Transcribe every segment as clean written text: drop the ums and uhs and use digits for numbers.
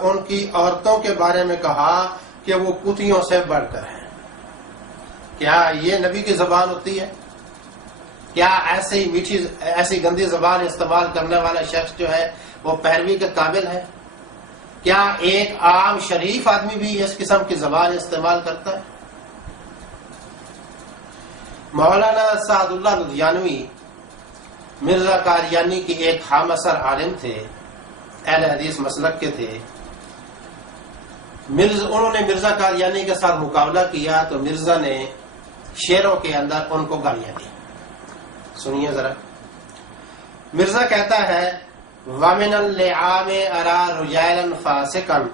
ان کی عورتوں کے بارے میں کہا کہ وہ کتیوں سے بڑھ کر ہیں۔ کیا یہ نبی کی زبان ہوتی ہے؟ کیا ایسی میٹھی ایسی گندی زبان استعمال کرنے والا شخص جو ہے وہ پیروی کے قابل ہے؟ کیا ایک عام شریف آدمی بھی اس قسم کی زبان استعمال کرتا ہے؟ مولانا سعد اللہ لدھیانوی مرزا قادیانی کی ایک ہم اثر عالم تھے، اہل حدیث مسلک کے تھے۔ انہوں نے مرزا قادیانی کے ساتھ مقابلہ کیا تو مرزا نے شعروں کے اندر ان کو گالیاں دی۔ سنیے ذرا، مرزا کہتا ہے وَمِنَ اللِّعَامِ أَرَى رُجَالًا فَاسِقًا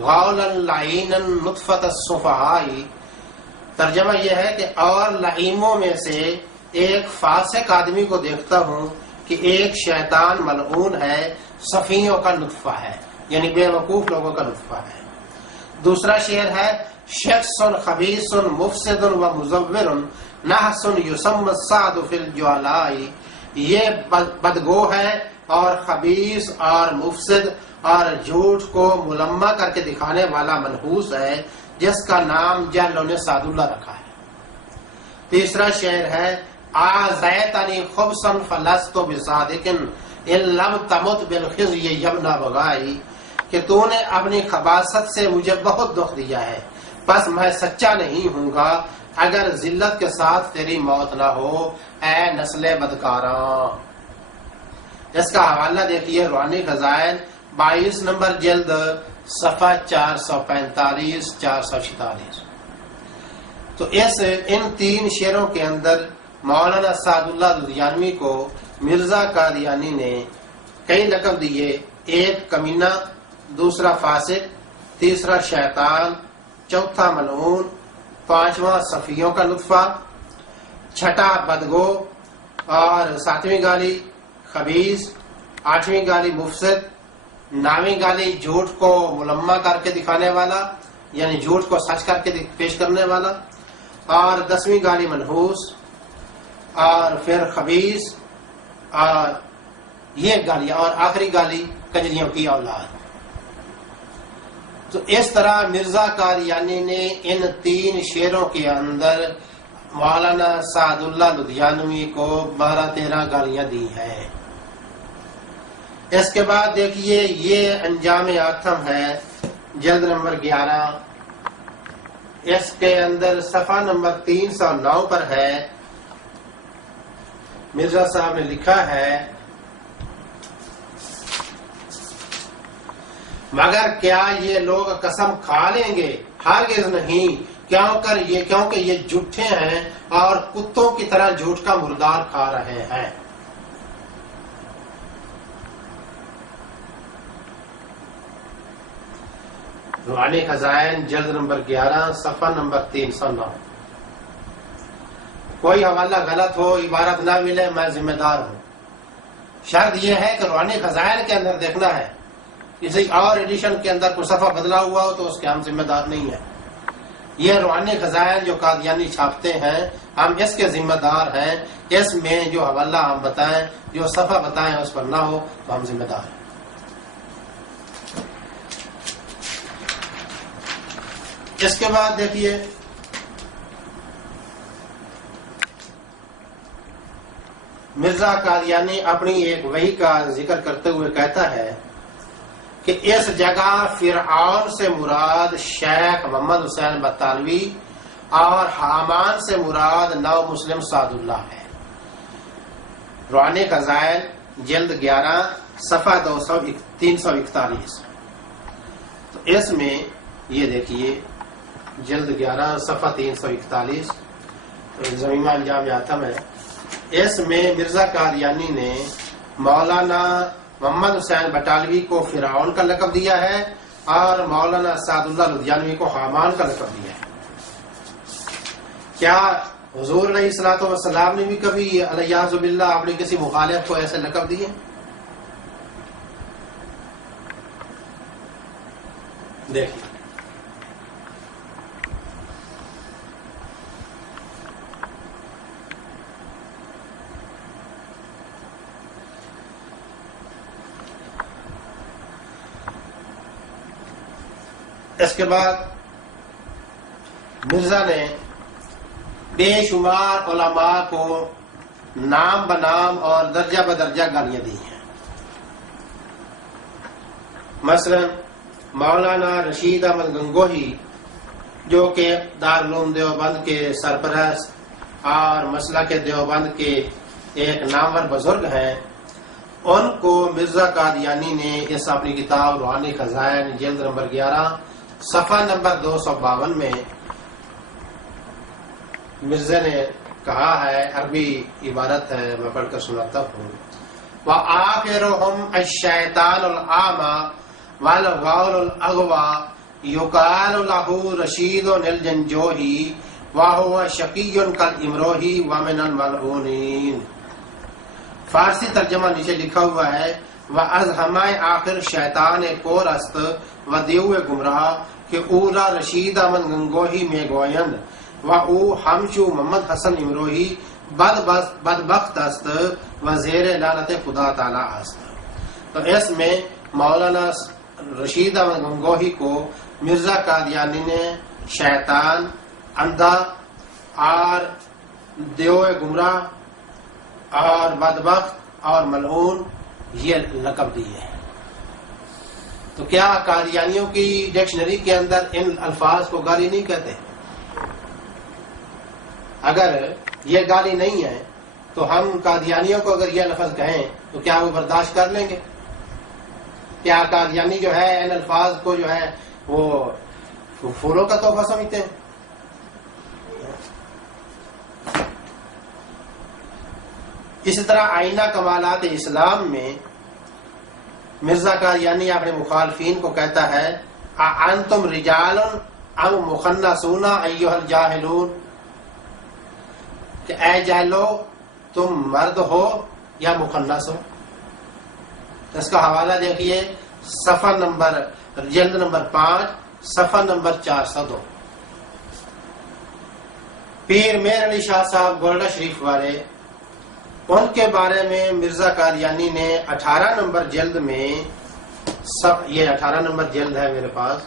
غَوْلًا لَعِينًا نُطْفَةَ الصُّفَحَاءِ۔ ترجمہ یہ ہے کہ اور لعیموں میں سے ایک فاسق آدمی کو دیکھتا ہوں کہ ایک شیطان ملعون ہے، صفیوں کا نطفہ ہے، یعنی بے وقوف لوگوں کا نطفہ ہے۔ دوسرا شعر ہے شخص خبیث مفسد و مزور نحس یسمى الصعد فی الجولاء۔ یہ بدگو ہے اور خبیث اور مفسد اور جھوٹ کو ملمع کر کے دکھانے والا منحوس ہے، جس کا نام جہلوں نے سعد اللہ رکھا ہے۔ تیسرا شعر ہے آذیتنی خبثا فلست بصادق ان لم تمت بالخزي يا ابن بغائی، کہ تو نے اپنی خباثت سے مجھے بہت دکھ دیا ہے، بس میں سچا نہیں ہوں گا اگر ذلت کے ساتھ تیری موت نہ ہو اے نسل بدکاراں۔ اس کا حوالہ دیکھیے روحانی خزائن 22 نمبر جلد صفحہ 445 446۔ تو ان تین شعروں کے اندر مولانا سعد اللہ لدھیانوی کو مرزا قادیانی نے کئی لقب دیے، ایک کمینہ، دوسرا فاسق، تیسرا شیطان، چوتھا ملعون، پانچواں صفیوں کا نطفہ، چھٹا بدگو اور ساتویں گالی خبیث، آٹھویں گالی مفسد، نویں گالی جھوٹ کو ملمع کر کے دکھانے والا یعنی جھوٹ کو سچ کر کے پیش کرنے والا، اور 10ویں گالی منحوس، اور پھر خبیث، اور یہ گالیاں، اور آخری گالی کنجریوں کی اولاد۔ تو اس طرح مرزا قادیانی نے ان تین شعروں کے اندر مولانا سعد اللہ لدھیانوی کو 12-13 گالیاں دی ہیں۔ اس کے بعد دیکھیے یہ انجام آتم ہے، جلد نمبر 11، اس کے اندر صفحہ نمبر 309 پر ہے۔ مرزا صاحب نے لکھا ہے مگر کیا یہ لوگ قسم کھا لیں گے؟ ہرگز نہیں، کیونکہ یہ جھوٹے ہیں اور کتوں کی طرح جھوٹ کا مردار کھا رہے ہیں۔ روحانی خزائن جلد نمبر 11 صفحہ نمبر 309۔ کوئی حوالہ غلط ہو، عبارت نہ ملے، میں ذمہ دار ہوں۔ شرط یہ ہے کہ روحانی خزائن کے اندر دیکھنا ہے، کسی اور ایڈیشن کے اندر کوئی صفحہ بدلا ہوا ہو تو اس کے ہم ذمہ دار نہیں ہیں۔ یہ روحانی خزائن جو قادیانی چھاپتے ہیں ہم اس کے ذمہ دار ہیں، اس میں جو حوالہ ہم بتائیں، جو صفحہ بتائیں اس پر نہ ہو تو ہم ذمہ دار ہیں۔ اس کے بعد دیکھیے مرزا قادیانی اپنی ایک وحی کا ذکر کرتے ہوئے کہتا ہے کہ اس جگہ فرعون سے مراد شیخ محمد حسین بطالوی اور حامان سے مراد نو مسلم سعد اللہ ہے۔ روحانی خزائن جلد 11 صفحہ 341۔ تو اس میں یہ دیکھیے جلد 11 صفحہ 341 ضمیمہ انجام آتم ہے۔ اس میں مرزا قادیانی نے مولانا محمد حسین بٹالوی کو فرعون کا لقب دیا ہے اور مولانا سعد اللہ لدھیانوی کو حامان کا لقب دیا ہے۔ کیا حضور علیہ الصلوۃ والسلام نے بھی کبھی الیاذ باللہ اپنے کسی مخالف کو ایسے لقب دیے؟ دیکھیے اس کے بعد مرزا نے بے شمار علماء کو نام بنام اور درجہ بدرجہ گالیاں دی ہیں. مثلا مولانا رشید احمد گنگوہی جو کہ دارالعلوم دیوبند کے سرپرست اور مسلک دیوبند کے ایک نامور بزرگ ہیں، ان کو مرزا قادیانی نے اس اپنی کتاب روحانی خزائن جلد نمبر 11 صفحہ نمبر 252 میں مرزا نے کہا ہے، عربی عبارت ہے، میں پڑھ کر سناتا ہوں. وآخرهم الشیطان العامی والغول الاغوی یقال له رشید الجنجوہی وهو شقی کالامروہی ومن الملعونین. فارسی ترجمہ نیچے لکھا ہوا ہے، وَأَزْهَمَ آخر شیطان کورست و دیو گمراہ کہ اولا رشید احمد گنگوہی میں گویند و او ہمچو محمد حسن امروہی بدبخت است و زیر لعنت خدا تعالی است. تو اس میں مولانا رشید احمد گنگوہی کو مرزا قادیانی نے شیطان، اندھا اور دیو گمراہ اور بدبخت اور ملعون یہ لقب دیے ہیں. تو کیا قادیانیوں کی ڈکشنری کے اندر ان الفاظ کو گالی نہیں کہتے؟ اگر یہ گالی نہیں ہے تو ہم قادیانیوں کو اگر یہ لفظ کہیں تو کیا وہ برداشت کر لیں گے؟ کیا قادیانی جو ہے ان الفاظ کو جو ہے وہ پھولوں کا تحفہ سمجھتے ہیں؟ اسی طرح آئینہ کمالات اسلام میں مرزا قادیانی اپنے مخالفین کو کہتا ہے، اَأَنْتُمْ رِجَالٌ أَوْ مُخَنَّثُونَ أَيُّهَا الْجَاهِلُونَ، کہ اے جاہلو تم مرد ہو یا مخنث ہو. اس کا حوالہ دیکھیے صفحہ نمبر جلد نمبر 5 صفحہ نمبر 402. پیر میر علی شاہ صاحب گولڈا شریف والے، ان کے بارے میں مرزا قادیانی نے 18 نمبر جلد میں، یہ 18 نمبر جلد ہے میرے پاس،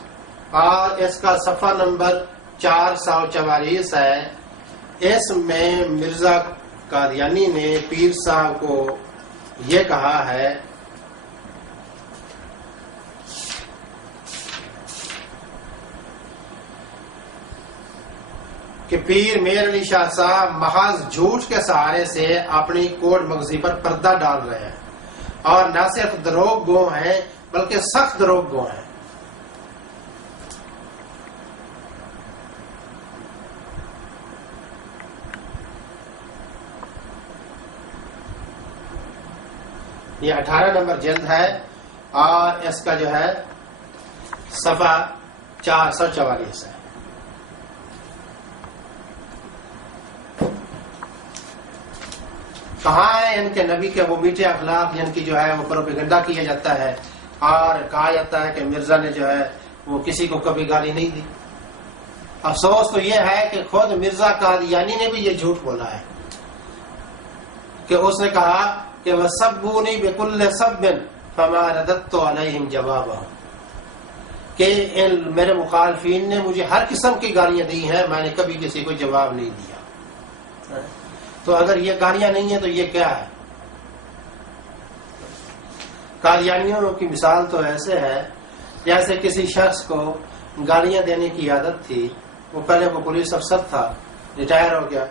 اور اس کا صفحہ نمبر 444 ہے. اس میں مرزا قادیانی نے پیر صاحب کو یہ کہا ہے کہ پیر میر علی شاہ صاحب محض جھوٹ کے سہارے سے اپنی کوٹ مغزی پر پردہ ڈال رہے ہیں، اور نہ صرف دروغ گو ہیں بلکہ سخت دروغ گو ہیں. یہ 18 نمبر جلد ہے اور اس کا جو ہے صفحہ 444 ہے. کہاں ہے ان کے نبی کے وہ میٹھے اخلاق جن کی جو ہے وہ پروپیگنڈا کیا جاتا ہے اور کہا جاتا ہے کہ مرزا نے جو ہے وہ کسی کو کبھی گالی نہیں دی. افسوس تو یہ ہے کہ خود مرزا قادیانی نے بھی یہ جھوٹ بولا ہے کہ اس نے کہا کہ وَسَبُّونِي بِكُلِّ سَبٍّ فَمَا رَدَدتُّ عَلَيْهِمْ جَوَابًا، کہ میرے مخالفین نے مجھے ہر قسم کی گالیاں دی ہیں، میں نے کبھی کسی کو جواب نہیں دیا. تو اگر یہ گالیاں نہیں ہیں تو یہ کیا ہے؟ قادیانیوں کی مثال تو ایسے ہے جیسے کسی شخص کو گالیاں دینے کی عادت تھی، وہ پہلے وہ پولیس افسر تھا، ریٹائر ہو گیا،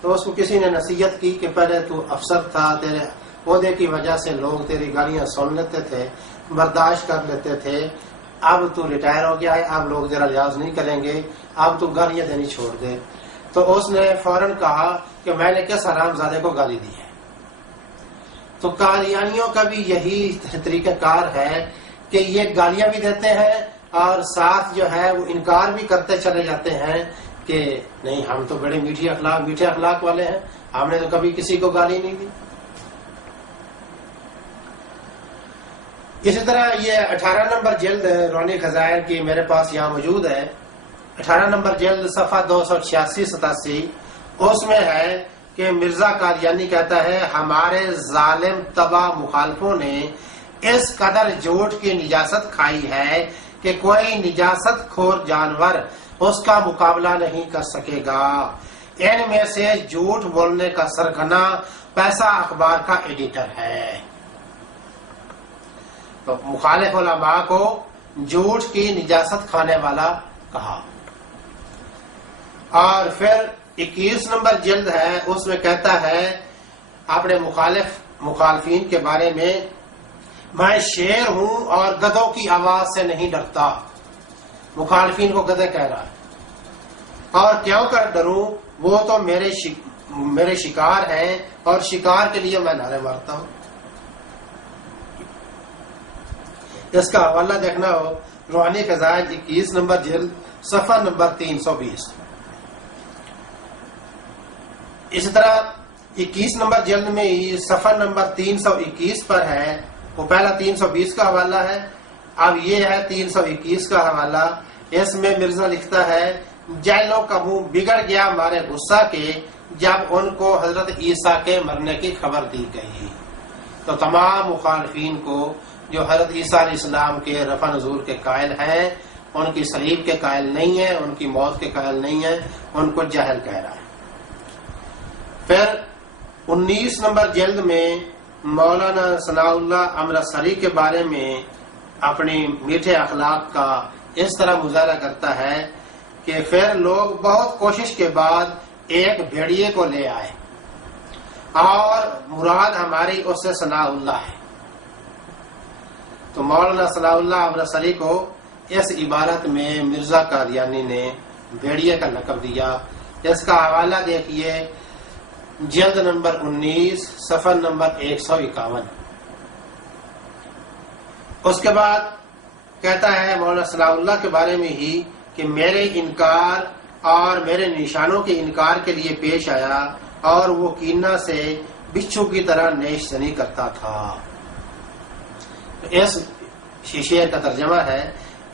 تو اس کو کسی نے نصیحت کی کہ پہلے تو افسر تھا، تیرے عہدے کی وجہ سے لوگ تیری گالیاں سن لیتے تھے، برداشت کر لیتے تھے، اب تو ریٹائر ہو گیا ہے، اب لوگ تیرا لحاظ نہیں کریں گے، اب تو گالیاں دینی چھوڑ دے. تو اس نے فوراً کہا کہ میں نے کس حرام زادے کو گالی دی ہے. تو قادیانیوں کا بھی یہی طریقہ کار ہے کہ یہ گالیاں بھی دیتے ہیں اور ساتھ جو ہے وہ انکار بھی کرتے چلے جاتے ہیں کہ نہیں ہم تو بڑے میٹھے اخلاق والے ہیں، ہم نے تو کبھی کسی کو گالی نہیں دی. اسی طرح یہ 18 نمبر جلد روحانی خزائن کی میرے پاس یہاں موجود ہے، 18 نمبر جلد صفحہ 286-87، اس میں ہے کہ مرزا قادیانی کہتا ہے ہمارے ظالم تباہ مخالفوں نے اس قدر جھوٹ کی نجاست کھائی ہے کہ کوئی نجاست خور جانور اس کا مقابلہ نہیں کر سکے گا۔ ان میں سے جھوٹ بولنے کا سرگنا پیسہ اخبار کا ایڈیٹر ہے۔ تو مخالف علماء کو جھوٹ کی نجاست کھانے والا کہا۔ اور پھر 21 نمبر جلد ہے، اس میں کہتا ہے اپنے مخالفین کے بارے میں، میں شیر ہوں اور گدھوں کی آواز سے نہیں ڈرتا۔ مخالفین کو گدھے کہہ رہا ہے، اور کیوں کر ڈروں، وہ تو میرے شکار ہیں اور شکار کے لیے میں نعرے مارتا ہوں۔ اس کا حوالہ دیکھنا ہو روحانی خزائن 21 نمبر جلد صفحہ نمبر 320۔ اسی طرح 21 نمبر جلد میں ہی صفحہ نمبر 321 پر ہے، وہ پہلا 320 کا حوالہ ہے، اب یہ ہے 321 کا حوالہ۔ اس میں مرزا لکھتا ہے، جیلوں کا منہ بگڑ گیا ہمارے غصہ کے جب ان کو حضرت عیسیٰ کے مرنے کی خبر دی گئی۔ تو تمام مخالفین کو جو حضرت عیسیٰ علیہ السلام کے رفع نزول کے قائل ہیں، ان کی صلیب کے قائل نہیں ہیں، ان کی موت کے قائل نہیں ہیں، ان کو جاہل کہہ رہا ہے۔ پھر 19 نمبر جلد میں مولانا ثناء اللہ امرتسری کے بارے میں اپنی میٹھے اخلاق کا اس طرح مظاہرہ کرتا ہے کہ پھر لوگ بہت کوشش کے بعد ایک بھیڑیے کو لے آئے اور مراد ہماری اس سے ثناء اللہ ہے۔ تو مولانا ثناء اللہ امرتسری کو اس عبارت میں مرزا قادیانی نے بھیڑیے کا لقب دیا۔ اس کا حوالہ دیکھیے جلد نمبر 19 صفحہ نمبر 151۔ اس کے بعد کہتا ہے مولانا ثناء اللہ کے بارے میں ہی کہ میرے انکار اور میرے نشانوں کے انکار کے لیے پیش آیا اور وہ کینہ سے بچھو کی طرح نیش زنی کرتا تھا۔ اس شیشے کا ترجمہ ہے،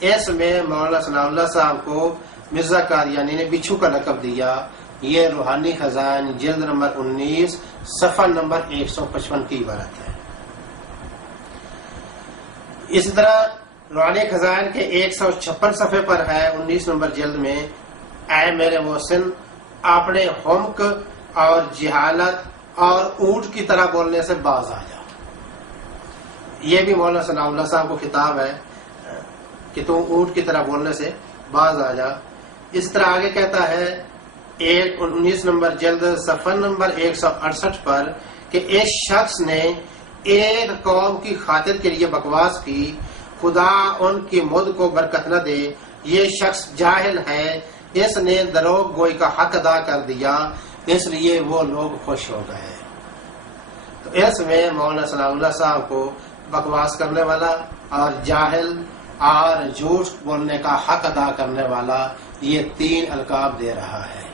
اس میں مولانا ثناء اللہ صاحب کو مرزا قادیانی نے بچھو کا لقب دیا۔ یہ روحانی خزائن جلد نمبر 19 صفحہ نمبر 155 کی عبارت ہے۔ اسی طرح روحانی خزائن کے 156 صفحے پر ہے 19 نمبر جلد میں، اے میرے محسن اپنے حمق اور جہالت اور اونٹ کی طرح بولنے سے باز آ جا۔ یہ بھی مولانا ثناء اللہ صاحب کو خطاب ہے کہ تم اونٹ کی طرح بولنے سے باز آ جا۔ اس طرح آگے کہتا ہے 19 نمبر جلد صفحہ نمبر 168 پر کہ اس شخص نے ایک قوم کی خاطر کے لیے بکواس کی، خدا ان کی مد کو برکت نہ دے، یہ شخص جاہل ہے، اس نے دروغ گوئی کا حق ادا کر دیا، اس لیے وہ لوگ خوش ہو گئے۔ تو اس میں مولانا ثناء اللہ صاحب کو بکواس کرنے والا اور جاہل اور جھوٹ بولنے کا حق ادا کرنے والا، یہ 3 القاب دے رہا ہے۔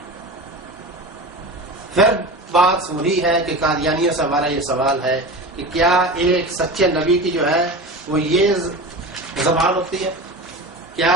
پھر بات وہی ہے کہ قادیانیوں سے ہمارا یہ سوال ہے کہ کیا ایک سچے نبی کی جو ہے وہ یہ زبان ہوتی ہے؟ کیا